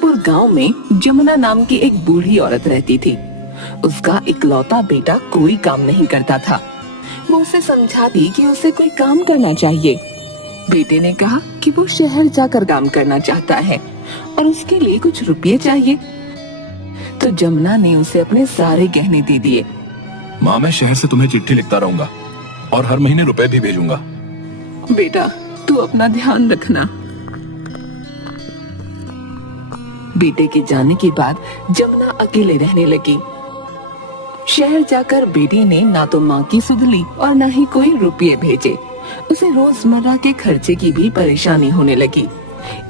जबलपुर गांव में जमुना नाम की एक बूढ़ी औरत रहती थी। उसका इकलौता बेटा कोई काम नहीं करता था। वो उसे समझाती कि उसे कोई काम करना चाहिए। बेटे ने कहा कि वो शहर जाकर काम करना चाहता है और उसके लिए कुछ रुपये चाहिए। तो जमुना ने उसे अपने सारे गहने दे दिए। माँ, मैं शहर से तुम्हें चिट्ठी लिखता रहूंगा और हर महीने रुपए भी भेजूंगा। बेटा, तू अपना ध्यान रखना। बेटे के जाने के बाद जमुना अकेले रहने लगी। शहर जाकर बेटी ने ना तो माँ की सुध ली और ना ही कोई रुपये भेजे। उसे रोजमर्रा के खर्चे की भी परेशानी होने लगी।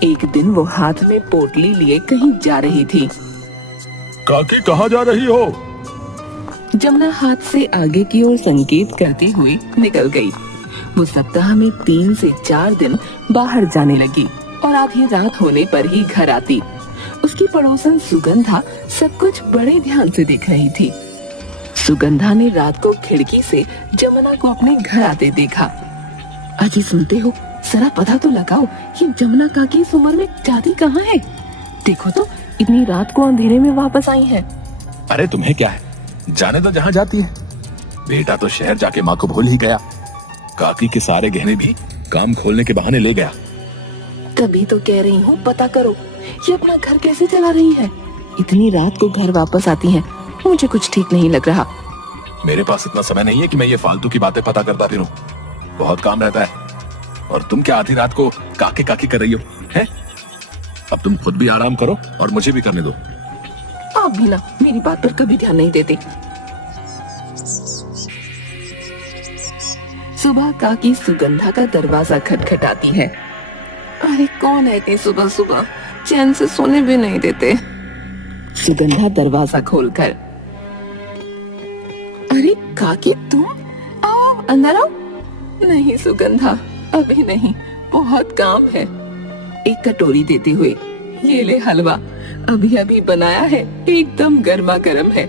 एक दिन वो हाथ में पोटली लिए कहीं जा रही थी। काकी, कहाँ जा रही हो? जमुना हाथ से आगे की ओर संकेत करते हुए निकल गई। वो सप्ताह में 3 से 4 दिन बाहर जाने लगी और आधी रात होने पर ही घर आती। उसकी पड़ोसन सुगंधा सब कुछ बड़े ध्यान से देख रही थी। सुगंधा ने रात को खिड़की से जमुना को अपने घर आते देखा। अजी, सुनते हो? जरा पता तो लगाओ कि जमुना काकी इस उम्र में जाती कहाँ है? देखो तो, इतनी रात को अंधेरे में वापस आई है। अरे तुम्हें क्या है, जाने तो जहाँ जाती है। बेटा तो शहर जाके माँ को भूल ही गया। काकी के सारे गहने भी काम खोलने के बहाने ले गया। तभी तो कह रही हूँ, पता करो ये अपना घर कैसे चला रही है। इतनी रात को घर वापस आती है, मुझे कुछ ठीक नहीं लग रहा। मेरे पास इतना समय नहीं है कि मैं ये फालतू की बातें पता करता फिरूं। बहुत काम रहता है। और तुम क्या आधी रात को काके काकी कर रही हो, हैं? अब तुम खुद भी आराम करो और मुझे भी करने दो। आप भी ना मेरी बात पर कभी ध्यान नहीं देते। सुबह काकी सुगंधा का दरवाजा खटखटाती है। अरे कौन है इतनी सुबह सुबह, चैन से सोने भी नहीं देते। सुगंधा दरवाजा खोलकर, अरे काकी तुम, आओ अंदर आओ। नहीं सुगंधा, अभी नहीं, बहुत काम है। एक कटोरी देते हुए, ये ले हलवा, अभी अभी बनाया है, एकदम गर्मा गर्म है।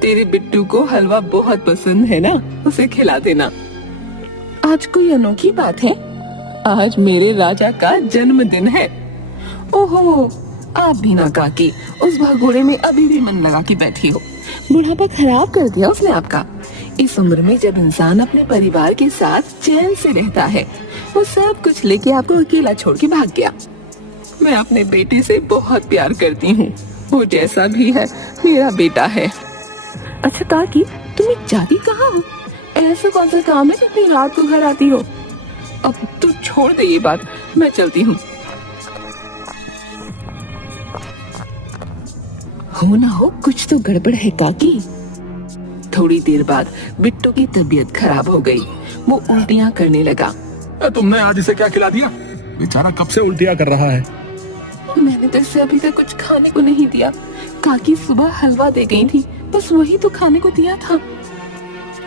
तेरे बिट्टू को हलवा बहुत पसंद है ना, उसे खिला देना। आज कोई अनोखी बात है, आज मेरे राजा का जन्मदिन है। ओहो, आप भी ना काकी उस भगोड़े में अभी भी मन लगा के बैठी हो। बुढ़ापा खराब कर दिया उसने आपका। इस उम्र में जब इंसान अपने परिवार के साथ चैन से रहता है, वो सब कुछ लेके आपको अकेला छोड़ के भाग गया। मैं अपने बेटे से बहुत प्यार करती हूँ, वो जैसा भी है मेरा बेटा है। अच्छा काकी, तुम जाती कहाँ हो? ऐसा कौन सा काम है जितनी रात को घर आती हो? अब तू छोड़ दे ये बात, मैं चलती हूँ। हो ना हो, कुछ तो गड़बड़ है काकी। थोड़ी देर बाद बिट्टू की तबीयत खराब हो गई। वो उल्टियाँ करने लगा। तुमने आज इसे क्या खिला दिया? बेचारा कब से उल्टियाँ कर रहा है। मैंने तो इसे अभी तक कुछ खाने को नहीं दिया। काकी सुबह हलवा दे गई थी, बस वही तो खाने को दिया था।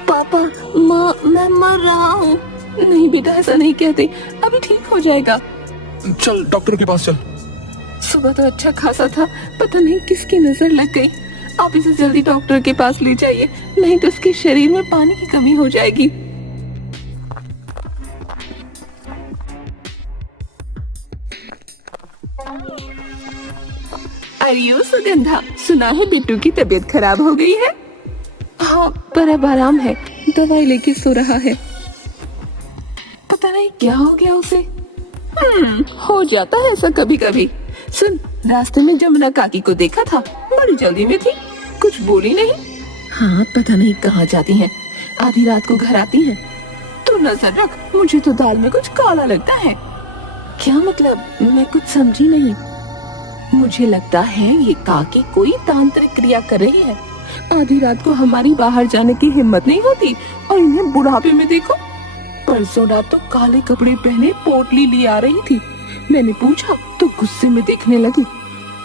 पापा, माँ, मैं मर रहा हूँ। नहीं बेटा, ऐसा नहीं कहते, अभी ठीक हो जाएगा। चल डॉक्टर के पास चल। सुबह तो अच्छा खासा था, पता नहीं किसकी नजर लग गई। आप इसे जल्दी डॉक्टर के पास ले जाइए, नहीं तो इसके शरीर में पानी की कमी हो जाएगी। अरे सुगंधा, सुना है बिट्टू की तबीयत खराब हो गई है? हाँ, पर अब आराम है, दवाई लेके सो रहा है। पता नहीं क्या हो गया उसे। हो जाता है ऐसा कभी कभी। सुन, रास्ते में जमुना काकी को देखा था, बड़ी जल्दी में थी, कुछ बोली नहीं। हाँ, पता नहीं कहाँ जाती हैं, आधी रात को घर आती हैं। तू नजर रख, मुझे तो दाल में कुछ काला लगता है। क्या मतलब? मैं कुछ समझी नहीं। मुझे लगता है ये काकी कोई तांत्रिक क्रिया कर रही है। आधी रात को हमारी बाहर जाने की हिम्मत नहीं होती और इन्हें बुढ़ापे में देखो। परसों रात तो काले कपड़े पहने पोटली लिए आ रही थी। मैंने पूछा तो गुस्से में देखने लगी।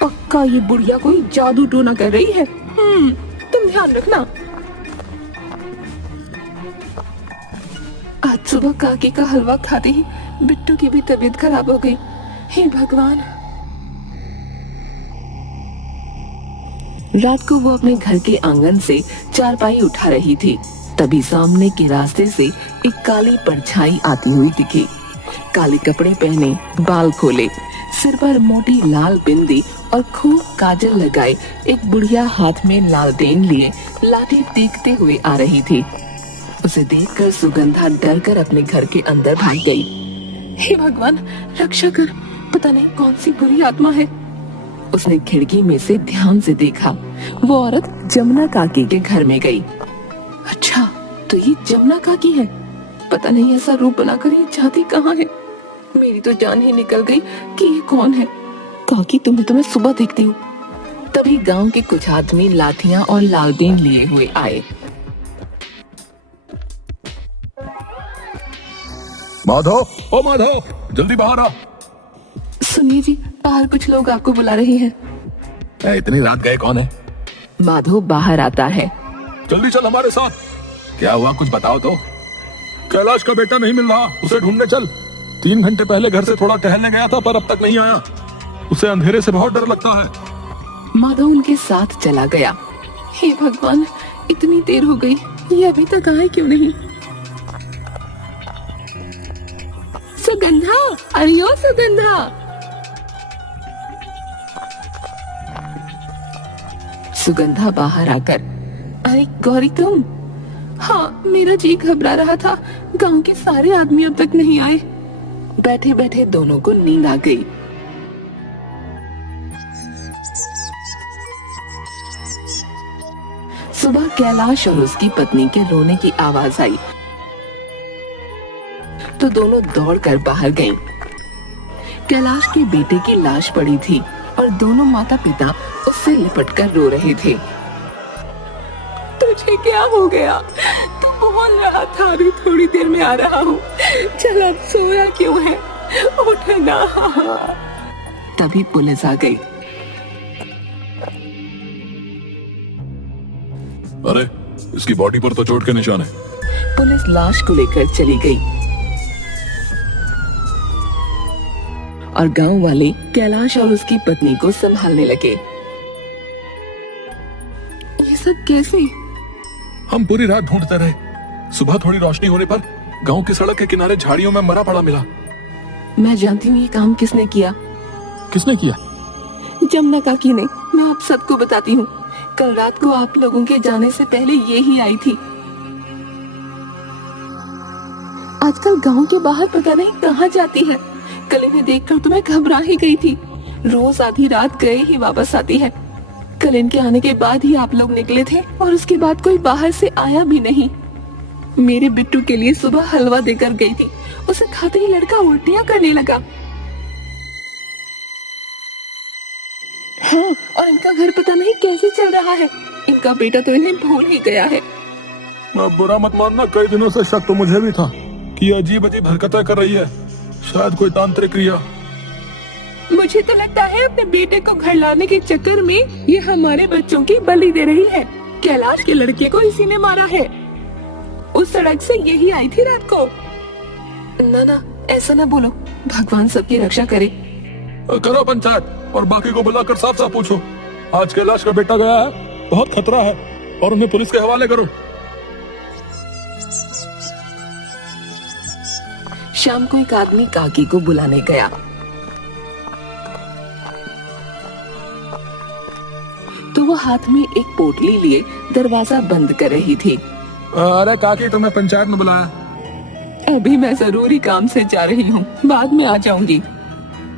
पक्का ये बुढ़िया कोई जादू टोना कर रही है। तुम ध्यान रखना। आज सुबह काकी का हलवा खाते ही बिट्टू की भी तबीयत खराब हो गई। हे भगवान। रात को वो अपने घर के आंगन से चारपाई उठा रही थी, तभी सामने के रास्ते से एक काली परछाई आती हुई दिखी। काले कपड़े पहने, बाल खोले, सिर पर मोटी लाल बिंदी और खूब काजल लगाए एक बुढ़िया हाथ में लालटेन लिए लाठी टेकते हुए आ रही थी। उसे देखकर सुगंधा डर कर अपने घर के अंदर भाग गई। हे भगवान, रक्षा कर, पता नहीं कौन सी बुरी आत्मा है। उसने खिड़की में से ध्यान से देखा। वो औरत जमुना काकी के घर में गई। अच्छा, तो ये जमुना काकी है। पता नहीं ऐसा रूप बनाकर ये जाती कहाँ है। मेरी तो जान ही निकल गई कि ये कौन है। काकी, तुम्हें तो मैं सुबह देखती हूँ। तभी गांव के कुछ आदमी लाठियां और लालटेन लिए हुए आए। माधव, ओ माधव, जल्दी बाहर आ। सुनिए जी, बाहर कुछ लोग आपको बुला रहे हैं। इतनी रात गए कौन है? माधव बाहर आता है। जल्दी चल हमारे साथ। क्या हुआ, कुछ बताओ तो। कैलाश का बेटा नहीं मिल रहा, उसे ढूंढने चल। 3 घंटे पहले घर से थोड़ा टहलने गया था पर अब तक नहीं आया। उसे अंधेरे से बहुत डर लगता है। माधव उनके साथ चला गया। हे भगवान, इतनी देर हो गई, ये अभी तक आए क्यों नहीं। सुगंधा, अरे ओ सुगंधा। सुगंधा बाहर आकर, अरे गौरी तुम? हाँ, मेरा जी घबरा रहा था, गांव के सारे आदमी अब तक नहीं आए। बैठे बैठे दोनों को नींद आ गई। सुबह कैलाश और उसकी पत्नी के रोने की आवाज आई तो दोनों दौड़कर बाहर गईं। कैलाश के बेटे की लाश पड़ी थी और दोनों माता पिता उससे लिपटकर रो रहे थे। तुझे क्या हो गया? तू बोल रहा था अभी थोड़ी देर में आ रहा हूँ। चल, अब सोया क्यों है? उठ ना। तभी पुलिस आ गई। अरे, इसकी बॉडी पर तो चोट के निशान है। पुलिस लाश को लेकर चली गई और गांव वाले कैलाश और उसकी पत्नी को संभालने लगे। ये सब कैसे? हम पूरी रात ढूंढते रहे। सुबह थोड़ी रोशनी होने पर गांव की सड़क के किनारे झाड़ियों में मरा पड़ा मिला। मैं जानती हूँ ये काम किसने किया। किसने किया? जमुना काकी ने। मैं आप सबको बताती हूँ। कल रात को आप लोगों के जाने से पहले ये ही आई थी। आजकल गांव के बाहर पता नहीं कहाँ जाती है। कल इन्हें देखकर तो मैं घबरा ही गई थी। रोज आधी रात गए ही वापस आती है। कल इनके आने के बाद ही आप लोग निकले थे और उसके बाद कोई बाहर से आया भी नहीं। मेरे बिट्टू के लिए सुबह हलवा देकर गई थी। उसे खाते ही लड़का उल्टियां करने लगा। हाँ, और इनका घर पता नहीं कैसे चल रहा है। इनका बेटा तो इन्हें भूल ही गया है। बुरा मत मानना, कई दिनों से शक तो मुझे भी था कि ये अजीब अजीब हरकतें कर रही है। शायद कोई तांत्रिक क्रिया। मुझे तो लगता है अपने बेटे को घर लाने के चक्कर में ये हमारे बच्चों की बलि दे रही है। कैलाश के लड़के को इसी ने मारा है। उस सड़क से यही आई थी रात को। ना ना, ऐसा ना बोलो। भगवान सबकी रक्षा करे। करो पंचायत और बाकी को बुलाकर साफ साफ पूछो। आज कैलाश का बेटा गया है, बहुत खतरा है और उन्हें पुलिस के हवाले करो। शाम को एक आदमी काकी को बुलाने गया। तो वो हाथ में एक पोटली लिए दरवाजा बंद कर रही थी। अरे काकी, तुम्हें पंचायत में बुलाया? अभी मैं जरूरी काम से जा रही हूँ, बाद में आ जाऊंगी।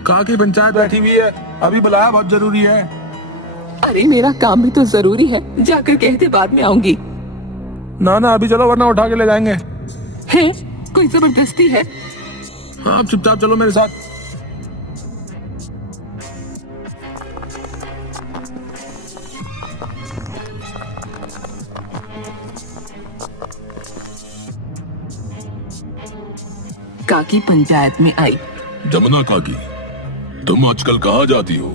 काकी, पंचायत बैठी हुई है, अभी बुलाया, बहुत जरूरी है। अरे मेरा काम भी तो जरूरी है, जाकर कहते बाद में आऊंगी। ना ना, अभी चलो वरना उठा के ले जाएंगे। है कोई जबरदस्ती है? हाँ, आप चुपचाप चलो मेरे साथ। काकी पंचायत में आई। जमुना काकी, तुम आजकल कहाँ जाती हो?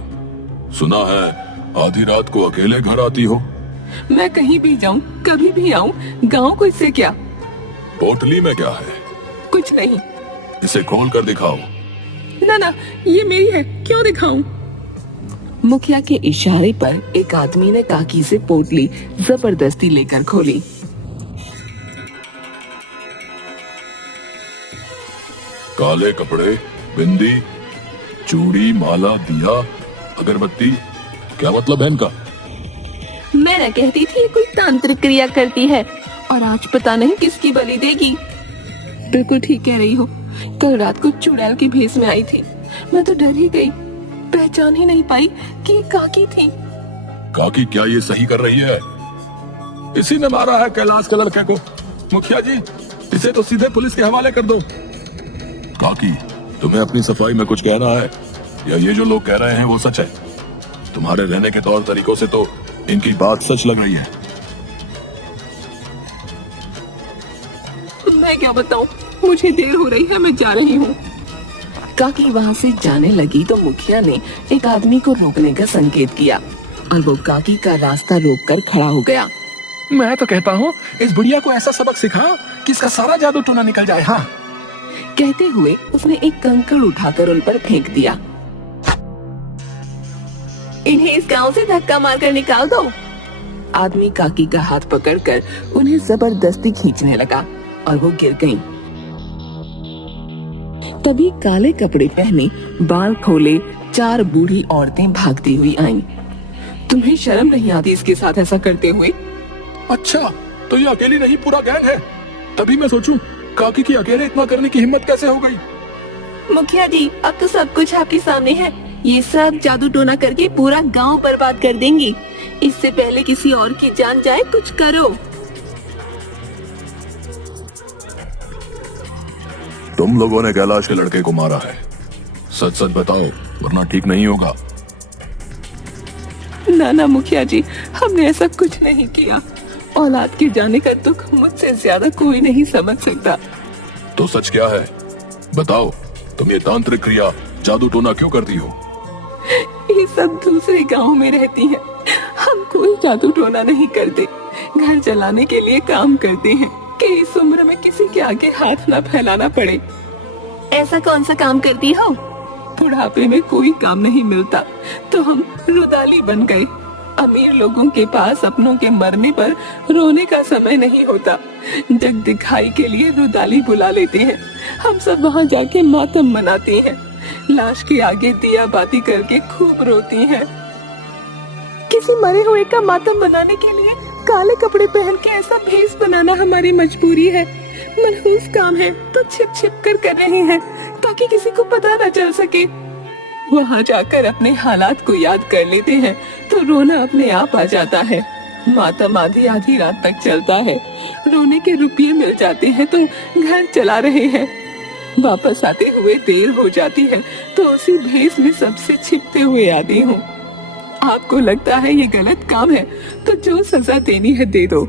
सुना है आधी रात को अकेले घर आती हो। मैं कहीं भी जाऊं, कभी भी आऊं, गांव को इससे क्या? पोटली में क्या है? कुछ नहीं। इसे खोल कर दिखाओ। ना ना, ये मेरी है, क्यों दिखाऊं? मुखिया के इशारे पर एक आदमी ने काकी से पोटली जबरदस्ती लेकर खोली। काले कपड़े, बिंदी, चूड़ी, माला, दिया, अगरबत्ती, क्या मतलब है इनका? मैं न कहती थी कोई तांत्रिक क्रिया करती है, और आज पता नहीं किसकी बलि देगी। बिल्कुल ठीक कह रही हो। कल रात को चुड़ैल के भेष में आई थी। मैं तो डर ही गई, पहचान ही नहीं पाई कि ये काकी थी। काकी क्या ये सही कर रही है? इसी ने मारा है कैलाश के लड़के को। मुखिया जी, इसे तो सीधे पुलिस के हवाले कर दो। काकी, तुम्हें अपनी सफाई में कुछ कहना है या ये जो लोग कह रहे हैं वो सच है? तुम्हारे रहने के तौर तरीकों से तो इनकी बात सच लग रही है। मैं क्या बताऊं, मुझे देर हो रही है, मैं जा रही हूँ। काकी वहाँ से जाने लगी तो मुखिया ने एक आदमी को रोकने का संकेत किया और वो काकी का रास्ता रोककर खड़ा हो गया। मैं तो कहता हूँ इस बुढ़िया को ऐसा सबक सिखा कि इसका सारा जादू टोना निकल जाए। हाँ, कहते हुए उसने एक कंकड़ उठाकर उन पर फेंक दिया। इन्हें इस गांव से धक्का मारकर निकाल दो। आदमी काकी का हाथ पकड़कर उन्हें जबरदस्ती खींचने लगा और वो गिर गईं। तभी काले कपड़े पहने, बाल खोले 4 बूढ़ी औरतें भागती हुई आईं। तुम्हें शर्म नहीं आती इसके साथ ऐसा करते हुए? अच्छा, तो ये अकेली नहीं, पूरा गैंग है। तभी मैं सोचूं काकी की अकेले इतना करने की हिम्मत कैसे हो गई। मुखिया जी, अब तो सब कुछ आपके सामने है। ये सब जादू टोना करके पूरा गांव बर्बाद कर देंगी। इससे पहले किसी और की जान जाए, कुछ करो। तुम लोगों ने कैलाश के लड़के को मारा है, सच सच बताओ, वरना ठीक नहीं होगा। ना ना मुखिया जी, हमने ऐसा कुछ नहीं किया। औलाद के जाने का दुख मुझसे ज्यादा कोई नहीं समझ सकता। तो सच क्या है, बताओ। तुम ये तांत्रिक क्रिया, जादू टोना क्यों करती हो? ये सब दूसरे गांव में रहती है। हम कोई जादू टोना नहीं करते, घर चलाने के लिए काम करते हैं कि इस उम्र में किसी के आगे हाथ न फैलाना पड़े। ऐसा कौन सा काम करती हो? बुढ़ापे में कोई काम नहीं मिलता तो हम रुदाली बन गए। अमीर लोगों के पास अपनों के मरने पर रोने का समय नहीं होता, जग दिखाई के लिए रुदाली बुला लेते हैं। हम सब वहाँ जाके मातम मनाते हैं, लाश के आगे दिया बाती करके खूब रोती हैं। किसी मरे हुए का मातम मनाने के लिए काले कपड़े पहन के ऐसा भेष बनाना हमारी मजबूरी है। मनहूस काम है तो छिप छिप कर रहे हैं ताकि किसी को पता न चल सके। वहाँ जाकर अपने हालात को याद कर लेते हैं तो रोना अपने आप आ जाता है। मातम आधी आधी रात तक चलता है। रोने के रुपये मिल जाते हैं तो घर चला रहे हैं। वापस आते हुए देर हो जाती है तो उसी भेष में सबसे छिपते हुए आती हूँ। आपको लगता है ये गलत काम है तो जो सजा देनी है दे दो।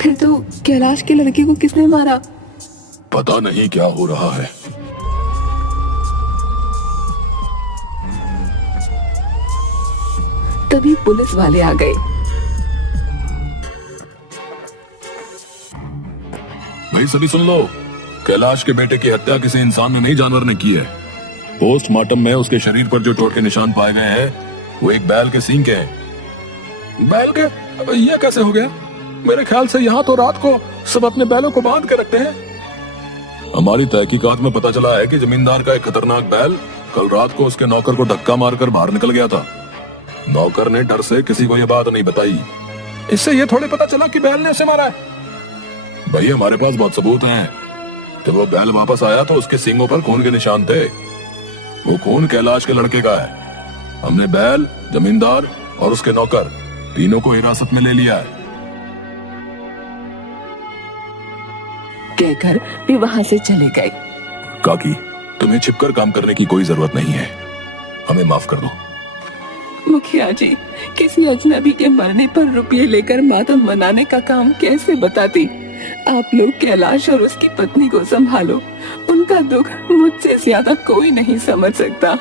फिर तो कैलाश के लड़के को किसने मारा? पता नहीं क्या हो रहा है। तभी पुलिस वाले आ गए। भाई सभी सुन लो, कैलाश के बेटे की हत्या किसी इंसान ने नहीं, जानवर ने की है। पोस्टमार्टम में उसके शरीर पर जो चोट के निशान पाए गए हैं वो एक बैल के सींग के हैं। बैल के? ये कैसे हो गया? मेरे ख्याल से यहाँ तो रात को सब अपने बैलों को बांध के रखते हैं। हमारी तहकीकात में पता चला है कि जमींदार का एक खतरनाक बैल कल रात को उसके नौकर को धक्का मारकर बाहर निकल गया था। नौकर ने डर से किसी को ये बात नहीं बताई। इससे ये थोड़े पता चला कि बैल ने उसे मारा है। भाई हमारे पास बहुत सबूत हैं। जब वो बैल वापस आया तो उसके सींगों पर खून के निशान थे। वो खून कैलाश के लड़के का है। हमने बैल, जमींदार और उसके नौकर तीनों को हिरासत में ले लिया है। कहकर वे वहाँ से चले गए। काकी, तुम्हें छिपकर काम करने की कोई जरूरत नहीं है, हमें माफ कर दो। मुखिया जी, किसी अजनबी के मरने पर रुपये लेकर मातम मनाने का काम कैसे बताती? आप लोग कैलाश और उसकी पत्नी को संभालो। उनका दुख मुझसे ज्यादा कोई नहीं समझ सकता।